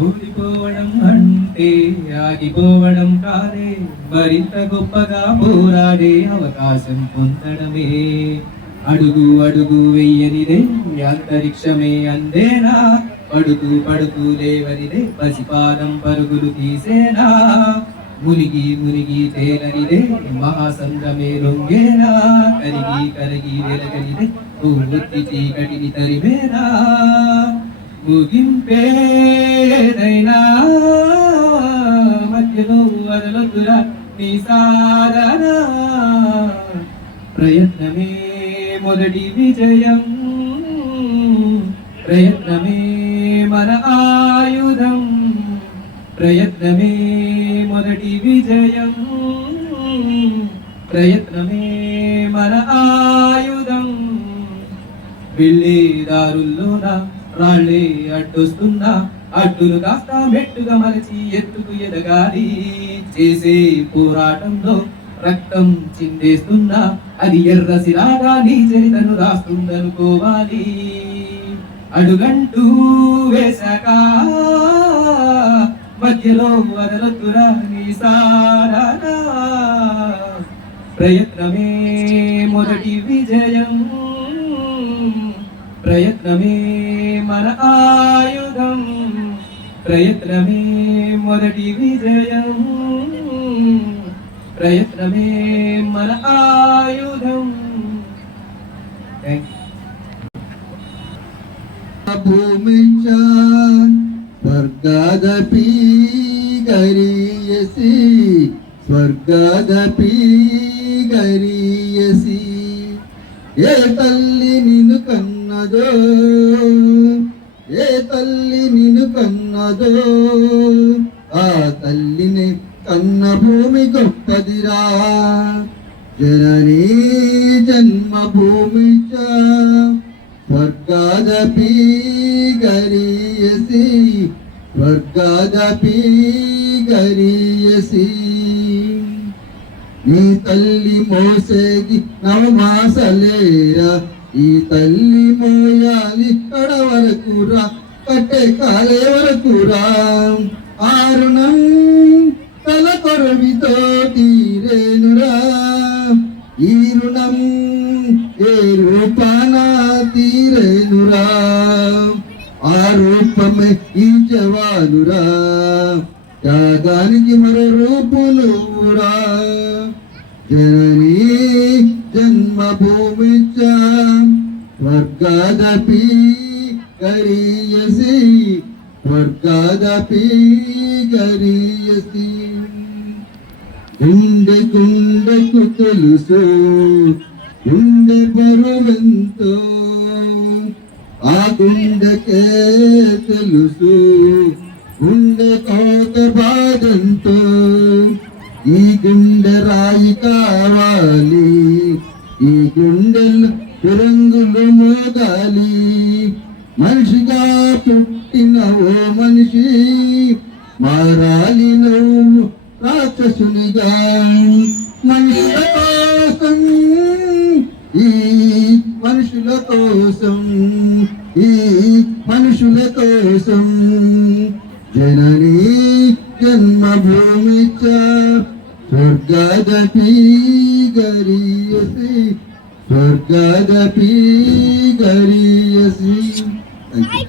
ఓడిపోవడం అంటే ఆగిపోవడం కాదే. మరింత గొప్పగా పోరాడే అవకాశం పొందడమే. అడుగు అడుగు వెయ్యనిదే అంతరిక్షమే అందేనా? పడుతూ పడుతూ లేవనిదే పసిపాదం పరుగులు తీసేనా? మునిగి మునిగి తేలనిదే మహాసంగమే రొంగేనా కరిగి కరిగి వెలగనిదే పూర్తి చీకటిని తరిమేనా? ముగింపేదైనా మధ్యలో వదలదురా నీ సాధన. ప్రయత్నమే మొదటి విజయం. ప్రయత్నమే మన ఆయుధం. ప్రయత్నమే మొదటి విజయం. ప్రయత్నమే మన ఆయుధం. వెళ్ళే దారుల్లోన రాళ్ళే అడ్డొస్తున్నా అడ్డులు కాస్త మెట్టుగా మలచి ఎత్తుకు ఎదగాలి. చేసే పోరాటంలో రక్తం చిందేస్తున్నా అది ఎర్ర శిలాగా నీ చరితను రాస్తుందనుకోవాలి. అడుగంటూ వేశాక మధ్యలో వదలతురా నీ సారా ప్రయత్నమే మొదటి విజయం. ప్రయత్నమే మన ఆయు ప్రయత్నమే మొదటి విజయం. ప్రయత్నమే మన ఆయుధం. భూమించ స్వర్గాదపి గరీయసి స్వర్గాదపి గరీయసి. ఏ తల్లి నిన్ను కన్నదో కన్నదో ఆ తల్లిని కన్న భూమి గొప్పదిరా జననీ జన్మభూమి స్వర్గాదపి గరీయసి స్వర్గాదపి గరీయసి నీ తల్లి మోసేది నవమాసలేరా ఈ తల్లి మోయాలి కడ వరకు రా కట్టే కాలే వరకు రా. ఆరుణం తల కొరవితో తీరేనురా. ఈ రుణం ఏ రూపాన తీరేనురా. ఆ రూపమే ఈ జవానురా. త్యాగానికి మరో రూపు నువ్వురా. జననీ జన్మభూమి స్వర్గాదపి గరీయసి స్వర్గాదపి గరీయసి గుండె గుండెకు తెలుసు గుండె బరువెంతో ఆ గుండెకే తెలుసు గుండె కోత బాధంతో ఈ గుండె రాయి కావాలి ఈ గుండెలు రంగులు పుట్టిన ఓ మనిషి మారాలి నువ్వు రాక్షసునిగా. మనుషుల కోసం ఈ మనుషుల కోసం ఈ మనుషుల కోసం. జననీ జన్మభూమి స్వర్గదపి గరీయసి స్వర్గదపి గరీయసి. Thank you